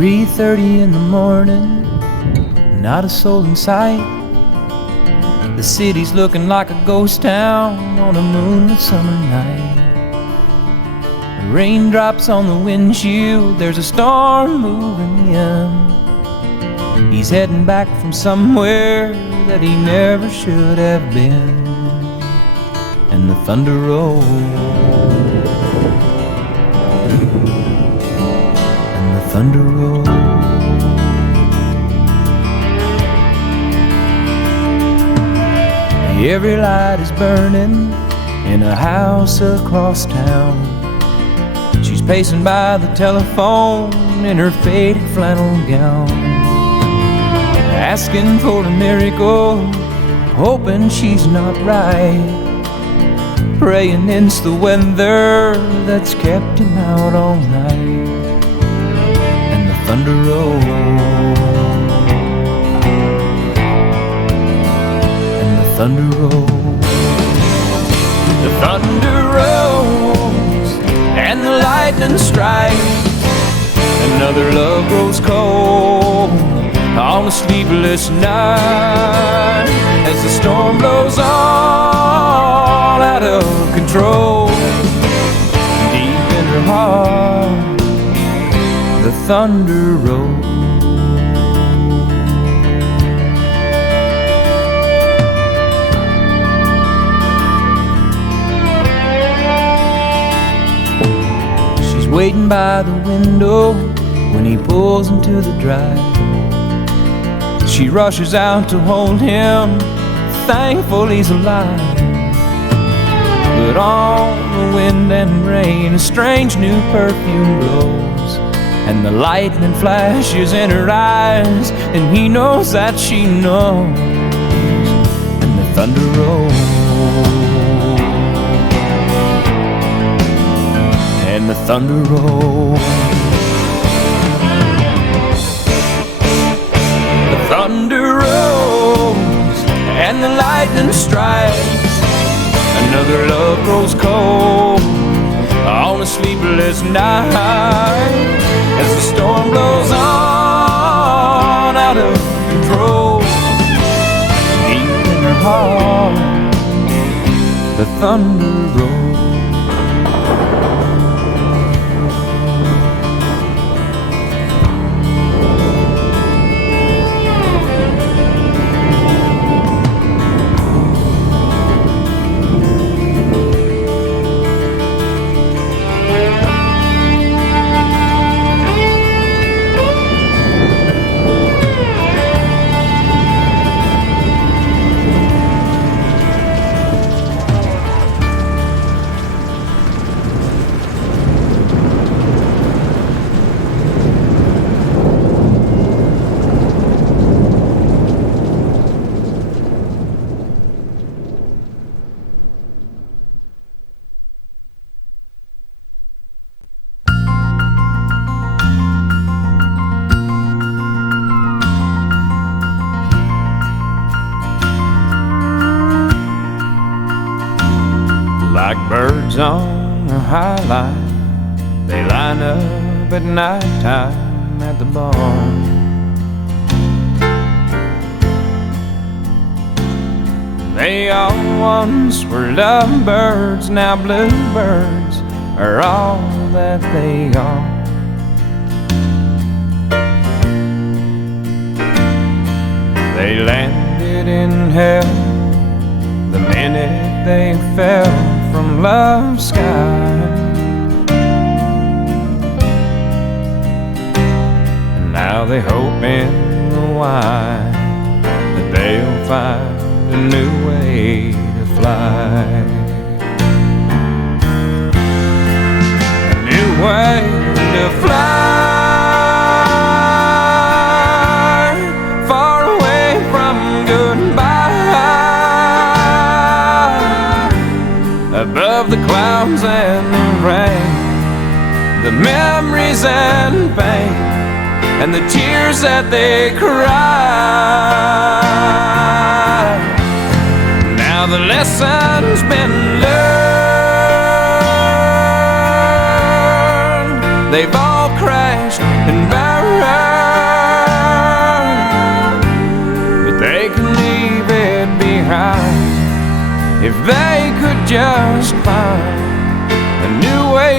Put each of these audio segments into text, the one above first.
3:30 in the morning, not a soul in sight. The city's looking like a ghost town on a moonlit summer night. The raindrops on the windshield, there's a storm moving in. He's heading back from somewhere that he never should have been. And the thunder rolls, and the thunder rolls. Every light is burning in a house across town. She's pacing by the telephone in her faded flannel gown, asking for a miracle, hoping she's not right, praying it's the weather that's kept him out all night. And the thunder rolls, and the thunder rolls. The thunder rolls, and the lightning strikes. Another love grows cold on a sleepless night, as the storm blows all out of control. Deep in her heart, the thunder rolls. She's waiting by the window when he pulls into the drive. She rushes out to hold him, thankful he's alive. But on the wind and rain, a strange new perfume blows, and the lightning flashes in her eyes, and he knows that she knows. And the thunder rolls, and the thunder rolls. The thunder rolls, and the lightning strikes. Another love grows cold on a sleepless night, as the storm blows on out of control. Deep in her heart, the thunder rolls. Like birds on a high line, they line up at nighttime at the barn. They all once were lovebirds, now bluebirds are all that they are. They landed in hell the minute they fell from love's sky, and now they hope in the wine that they'll find a new way to fly, a new way to fly, far away from goodbye. Above the clouds and the rain, the memories and pain, and the tears that they cry. Now the lesson's been learned, they've all crashed and burned. if they could just find a new way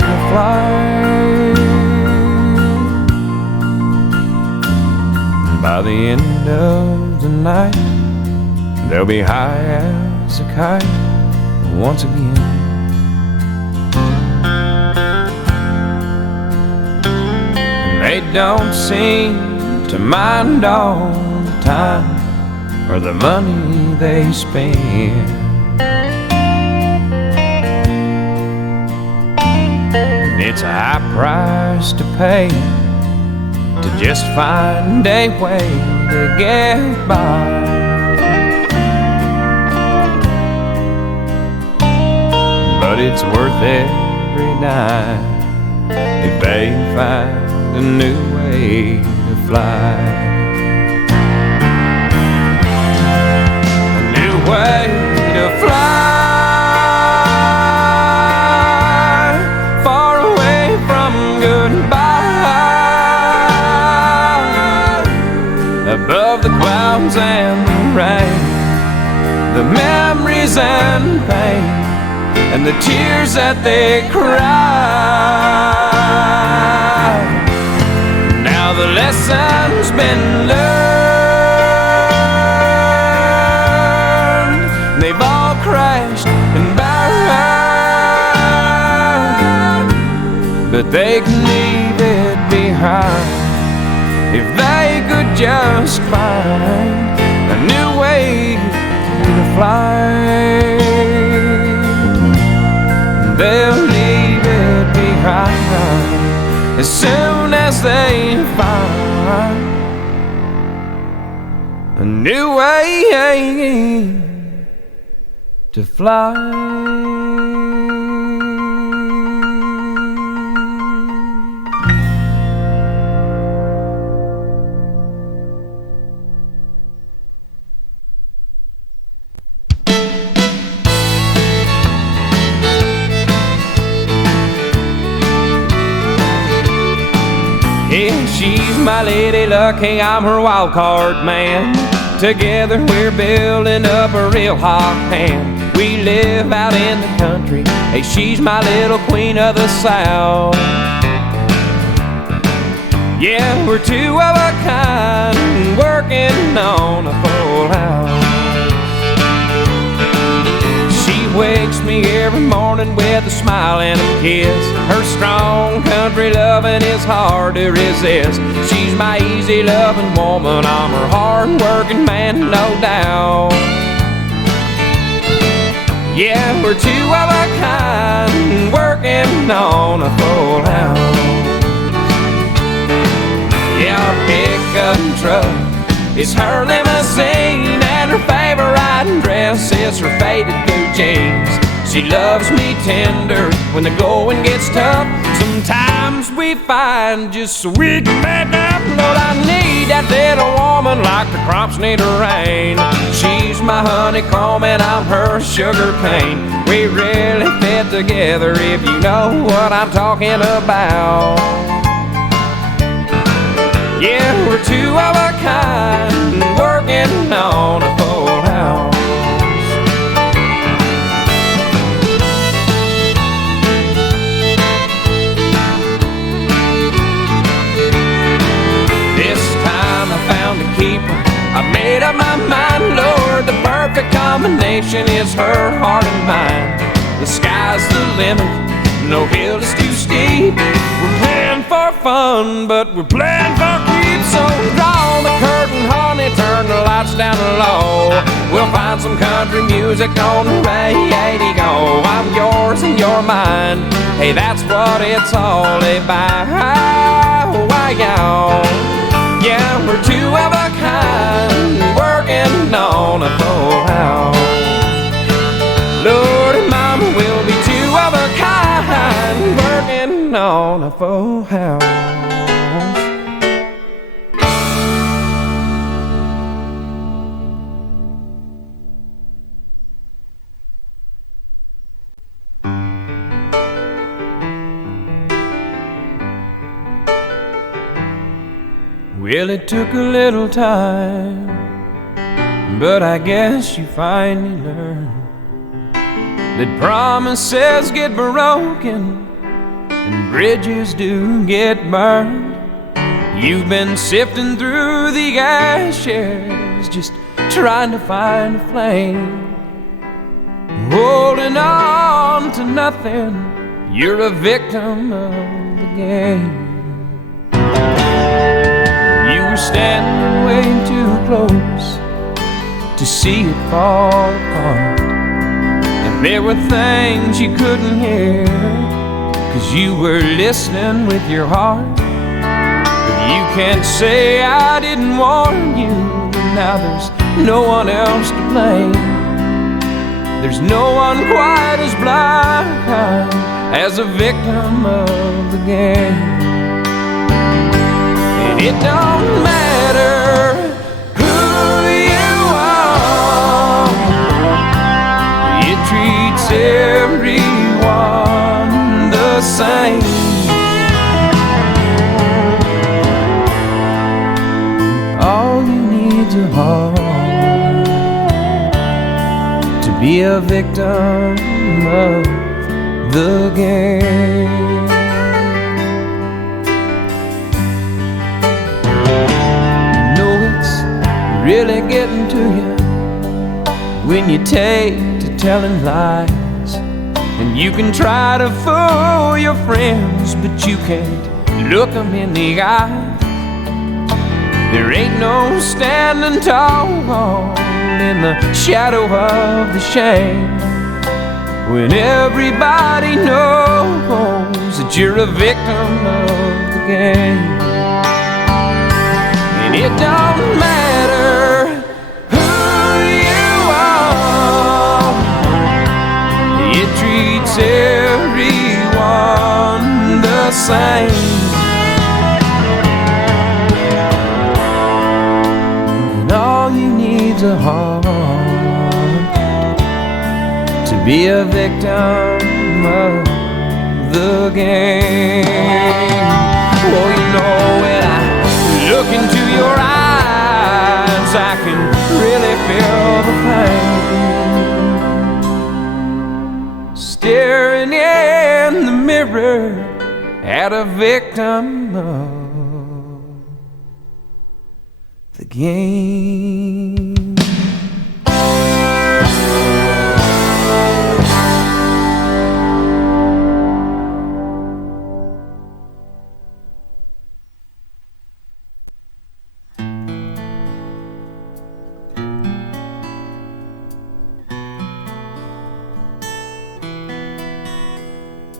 to fly. By the end of the night, they'll be high as a kite once again. And they don't seem to mind all the time or the money they spend. And it's a high price to pay to just find a way to get by. But it's worth every dime if they find a new way to fly. A new way to fly, far away from goodbye, above the clouds and the rain, the memories and pain, and the tears that they cry. Now the lesson's been learned, they've all crashed and burned, but they can leave it behind if they could just find a new way to fly. They'll leave it behind as soon as they find a new way to fly. Yeah, she's my lady luck, hey, I'm her wild card man. Together we're building up a real hot hand. We live out in the country, hey, she's my little queen of the South. Yeah, we're two of a kind, working on a full house. She wakes me every morning with a smile and a kiss. Her strong country loving is hard to resist. She's my easy loving woman, I'm her hard working man, no doubt. Yeah, we're two of a kind, working on a full house. Yeah, our pickup truck is her limousine, and her favorite dress is her faded blue jeans. She loves me tender when the going gets tough. Sometimes we find just so we can make up. Lord, I need that little woman like the crops need a rain. She's my honeycomb and I'm her sugar cane. We really fit together if you know what I'm talking about. Yeah, we're two of a kind, working on a full house. This time I found a keeper, I made up my mind, Lord, the perfect combination is her heart and mine. The sky's the limit, no hill is too steep. We're playing for fun, but we're playing for keeps. So draw the curtain, honey, turn the lights down low. We'll find some country music on the radio. I'm yours and you're mine, hey, that's what it's all about. Why, y'all? Yeah, we're two of a kind, working on a full house. Lord and Mama, we'll be two of a kind, working on a full house. Well, it took a little time, But I guess you finally learned that promises get broken and bridges do get burned. You've been sifting through the ashes, just trying to find a flame, holding on to nothing. You're a victim of the game. You were standing way too close to see it fall apart, and there were things you couldn't hear, 'cause you were listening with your heart. But you can't say I didn't warn you, and now there's no one else to blame. There's no one quite as blind as a victim of the game. And it don't matter who you are, it treats everyone the same. All you need's a heart to be a victim of the game. You know it's really getting to you when you take to telling lies, and you can try to fool your friends, but you can't look them in the eye. There ain't no standing tall in the shadow of the shame, when everybody knows that you're a victim of the game. And it don't matter who you are, it treats everyone the same. And all you need's a heart to be a victim of the game. Well, you know, when I look into your eyes, I can really feel the pain. Staring in the mirror at a victim of the game.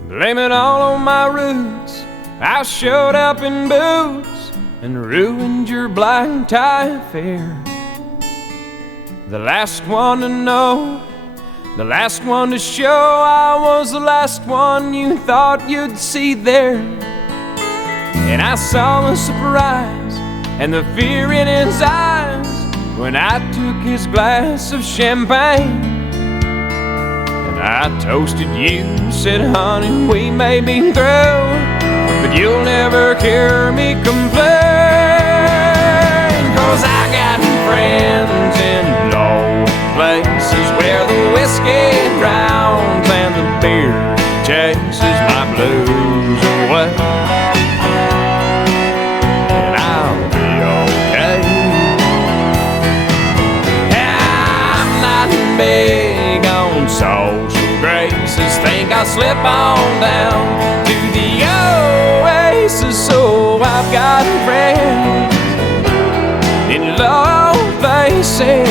Blame it all on my roots. I showed up in boots and ruined your black tie affair. The last one to know, the last one to show I was the last one you thought you'd see there. And I saw the surprise and the fear in his eyes when I took his glass of champagne. I toasted you, said, honey, we may be through, but you'll never hear me complain. 'Cause I got friends in low places where the whiskey drowns and the beer chases my blues away. And I'll be okay. I'm not big on social graces, think I'll slip on down to the oasis. So I've got friends in low places.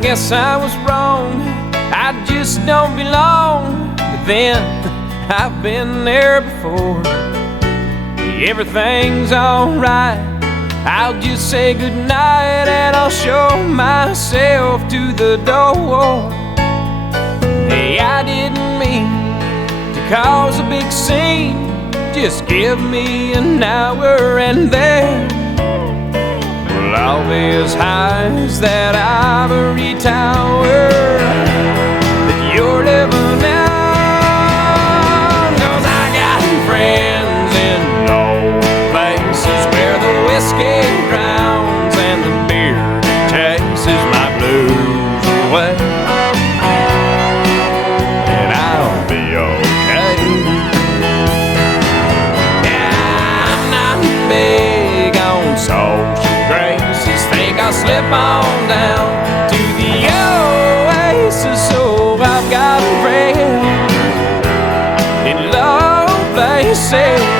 Guess I was wrong, I just don't belong. But then I've been there before. Everything's alright, I'll just say goodnight and I'll show myself to the door. Hey, I didn't mean to cause a big scene, just give me an hour and then we'll all be as high as that ivory tower that you're living in. 'Cause I got friends in low places where the whiskey drowns and the beer chases my blues away. And I'll be okay. Yeah, I'm not big on social graces. Think I'll slip on down to the oasis. So I've got friends in low places.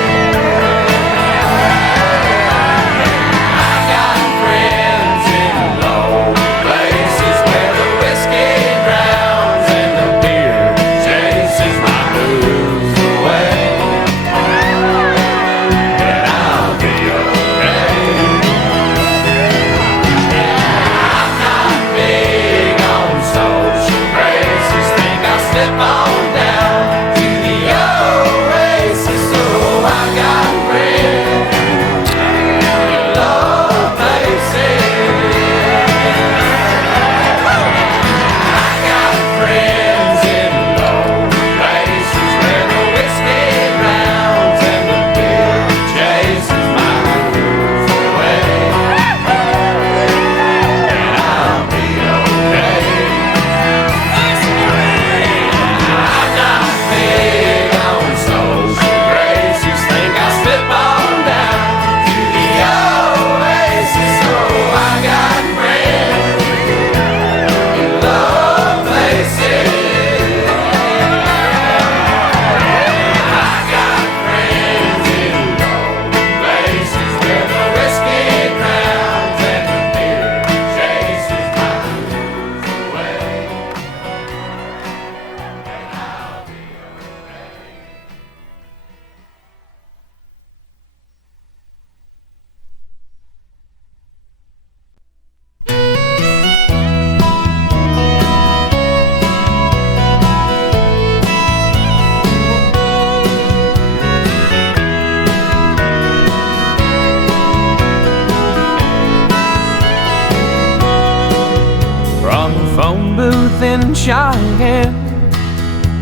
In Cheyenne,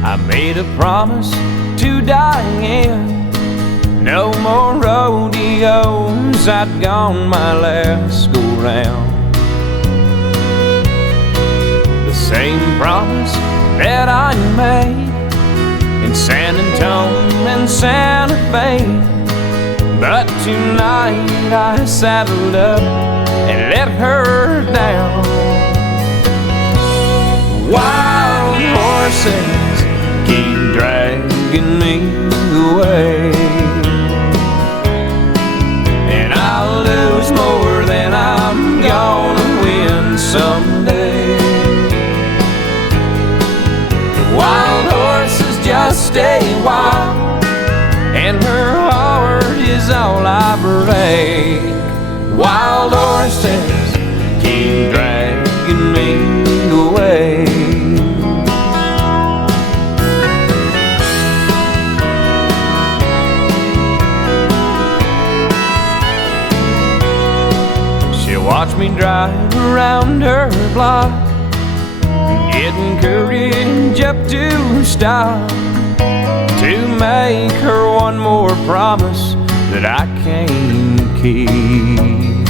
I made a promise to Diane. No more rodeos, I'd gone my last go round. The same promise that I made in San Antonio and Santa Fe. But tonight I saddled up and let her down. Wild horses keep dragging me away, and I'll lose more than I'm gonna win someday. Wild horses just stay wild, and her heart is all I break. Wild horses keep dragging me away. Watch me drive around her block, getting courage up to stop, to make her one more promise that I can't keep.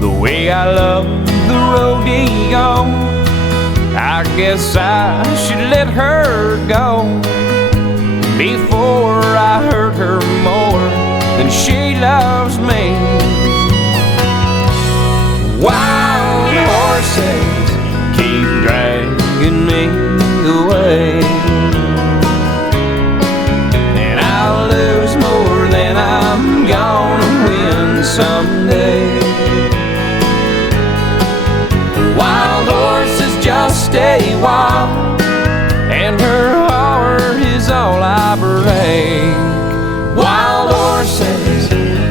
The way I love the rodeo, I guess I should let her go before I hurt her more than she loves me. Wild horses keep dragging me away, and I'll lose more than I'm gonna win someday. Wild horses just stay wild, and her heart is all I break. Wild horses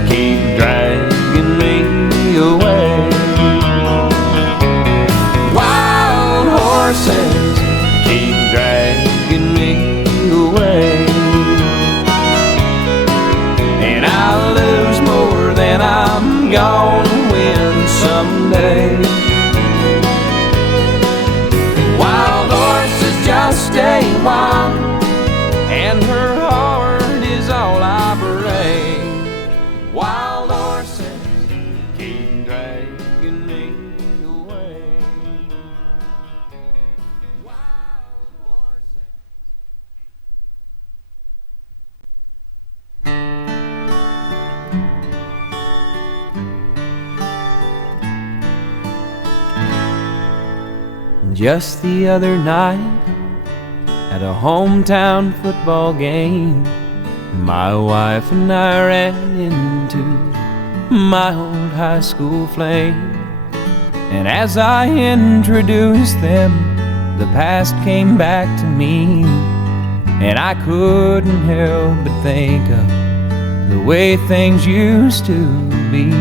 keep dragging me away. Horses keep dragging me away. stay a while, and her heart is all I bring. Wild horses keep dragging me away. Wild horses. Just the other night, at a hometown football game, my wife and I ran into my old high school flame. And as I introduced them, the past came back to me, and I couldn't help but think of the way things used to be.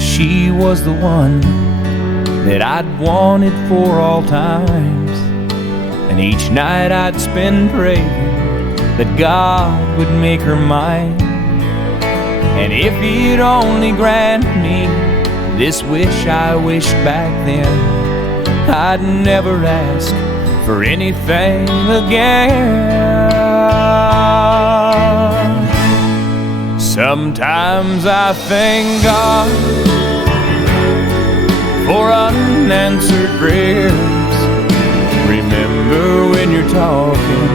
She was the one that I'd wanted for all times, and each night I'd spend praying that God would make her mine. And if He'd only grant me this wish I wished back then, I'd never ask for anything again. Sometimes I thank God for unanswered prayers. Remember when you're talking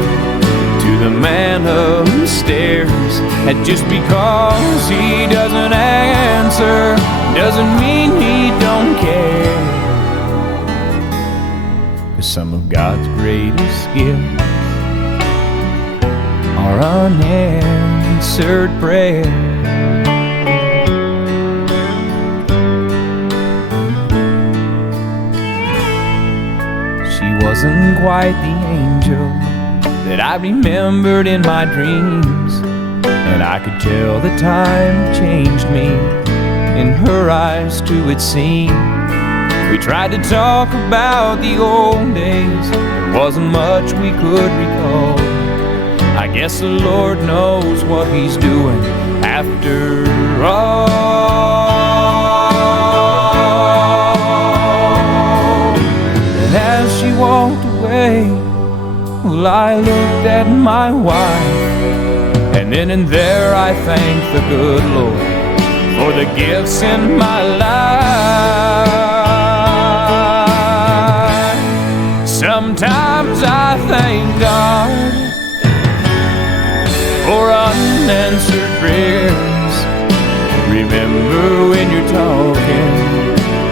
to the man upstairs, and just because he doesn't answer doesn't mean he don't care. 'Cause some of God's greatest gifts are unanswered prayers. Wasn't quite the angel that I remembered in my dreams, and I could tell the time changed me. In her eyes too it seemed. We tried to talk about the old days, there wasn't much we could recall. I guess the Lord knows what He's doing after all. As she walked away, well, I looked at my wife, and then and there I thanked the good Lord for the gifts in my life. Sometimes I thank God for unanswered prayers. Remember when you're talking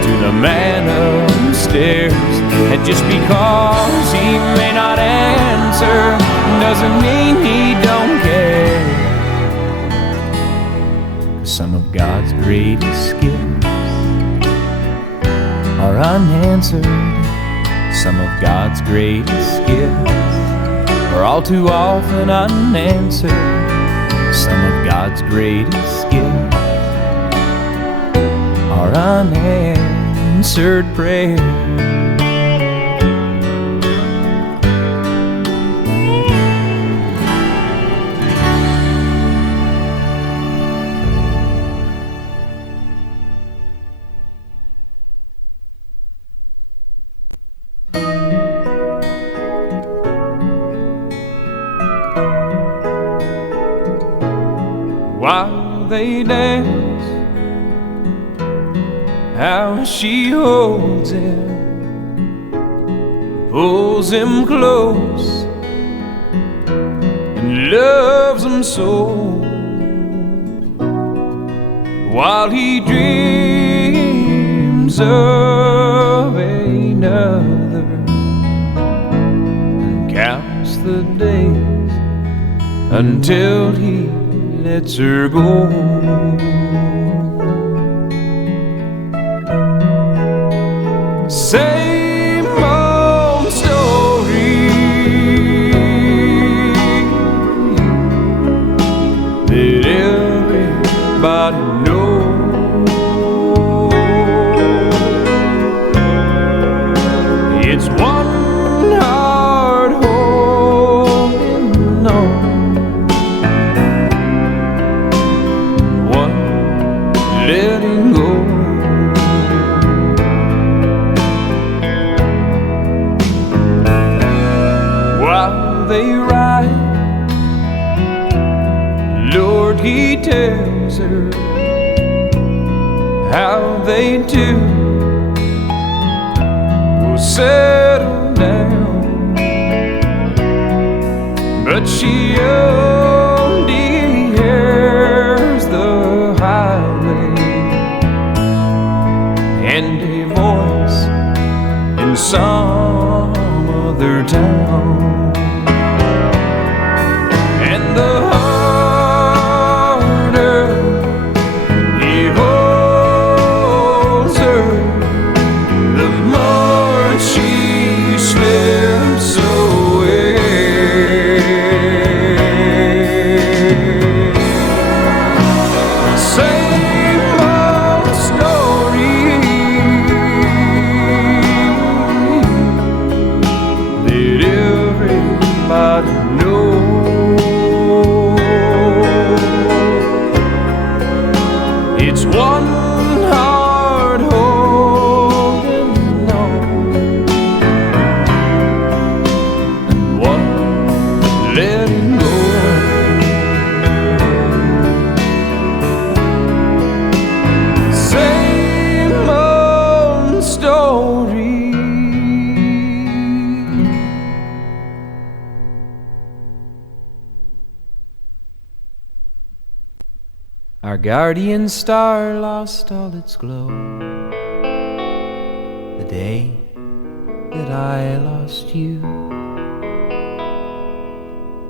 to the man upstairs, and just because he may not answer doesn't mean he don't care. 'Cause some of God's greatest gifts are unanswered. Some of God's greatest gifts are all too often unanswered. Some of God's greatest gifts are unanswered prayers. While they dance, how she holds him, pulls him close, and loves him so. While he dreams of another and counts the days until he lets her go. Same old story that everybody knows. It's one hard holding on, letting go. settle down, but she only hears the highway and a voice in some other town. And the harder he holds her, the more she slips away. Same old story that everybody knows. It's one heart holding on, and one letting go. Same old story. Our guardian star lost all its glow the day that I lost you.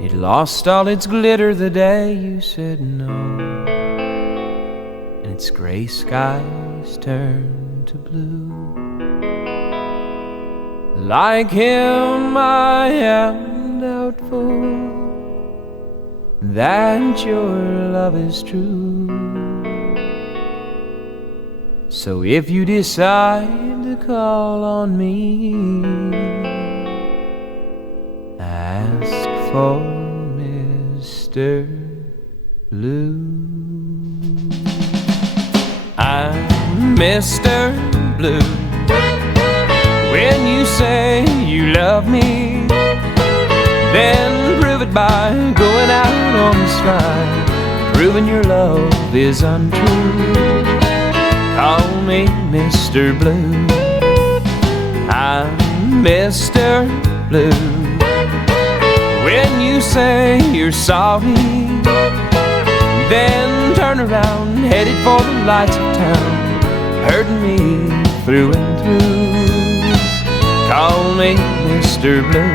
It lost all its glitter the day you said no, and its gray skies turned to blue. Like him I am doubtful that your love is true. So if you decide to call on me, ask for Mr. Blue. I'm Mr. Blue. When you say you love me, then prove it by going out on the sky, proving your love is untrue. Call me Mr. Blue. I'm Mr. Blue. When you say you're sorry, then turn around, headed for the lights of town, hurting me through and through. Call me Mr. Blue.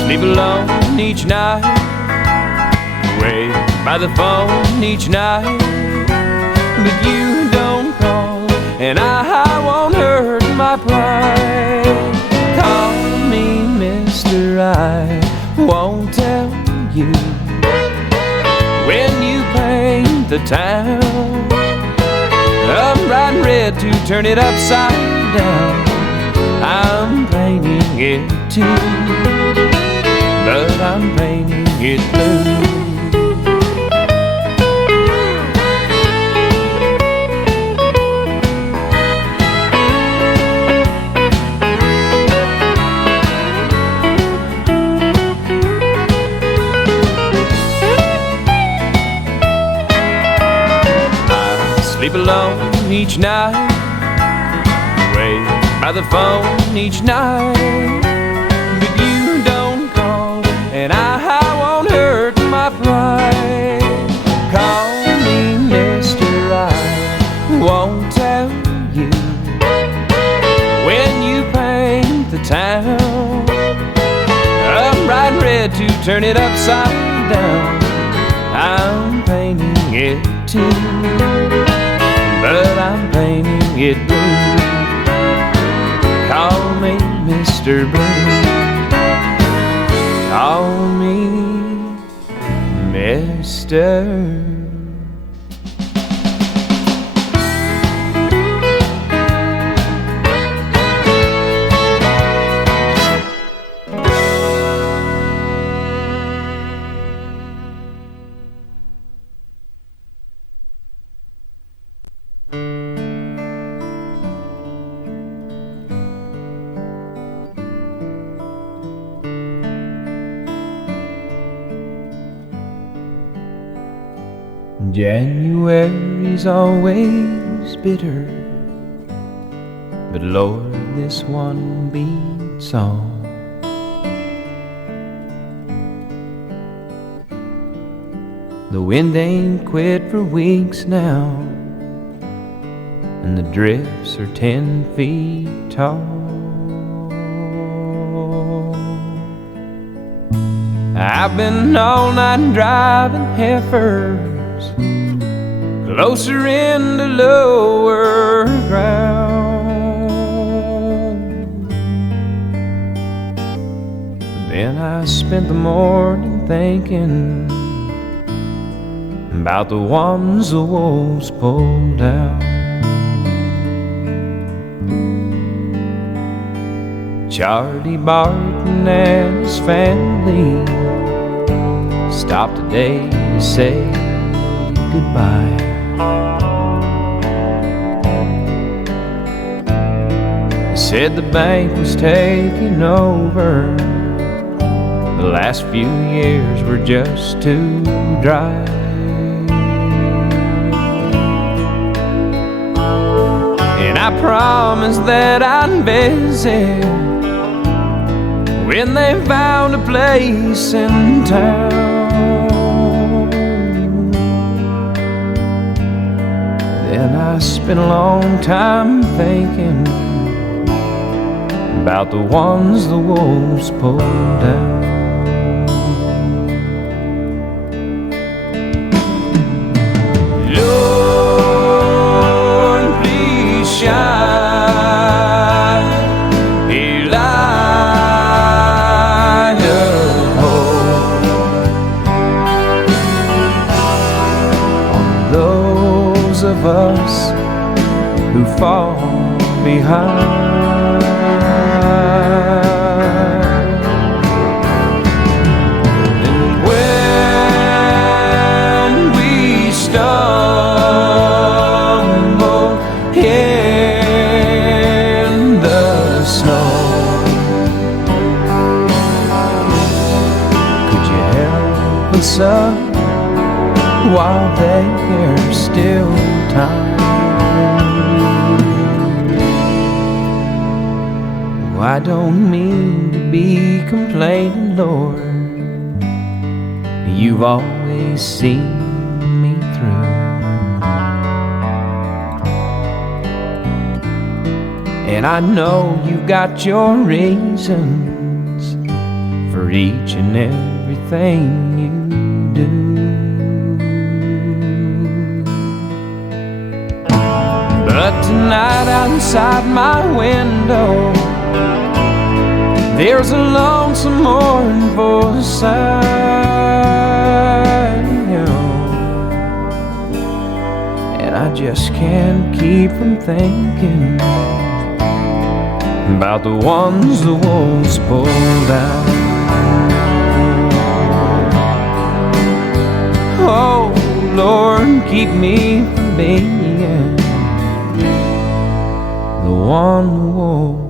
Sleep alone each night, wait by the phone each night, but you don't call, and I won't hurt my pride. Call me Mr. I won't tell you when you paint the town. I'm bright red to turn it upside down. I'm painting it too, but I'm painting it blue. I sleep alone each night, wait by the phone each night, but you don't call, and I won't hurt my pride. Call me Mr. I won't tell you when you paint the town. I'm bright red to turn it upside down. I'm painting it too, but I'm painting it blue. Call me Mr. Blue. Call me Mr. January's always bitter but Lord, this one beats all. The wind ain't quit for weeks now, and the drifts are 10 feet tall. I've been all night driving heifers closer into lower ground. Then I spent the morning thinking about the ones the wolves pulled down. Charlie Barton and his family stopped today to say goodbye. They said the bank was taking over, the last few years were just too dry. And I promised that I'd visit when they found a place in town. Then I spent a long time thinking about the ones the wolves pulled down. Lord, please shine a light of hope on those of us who fall behind. And when we stumble in the snow, could you help us up while there's still time? I don't mean to be complaining, Lord. You've always seen me through. And I know you've got your reasons for each and everything you do. But tonight outside my window, there's a lonesome mournful sign, you know, and I just can't keep from thinking about the ones the wolves pulled down. Oh, Lord, keep me from being the one the wolves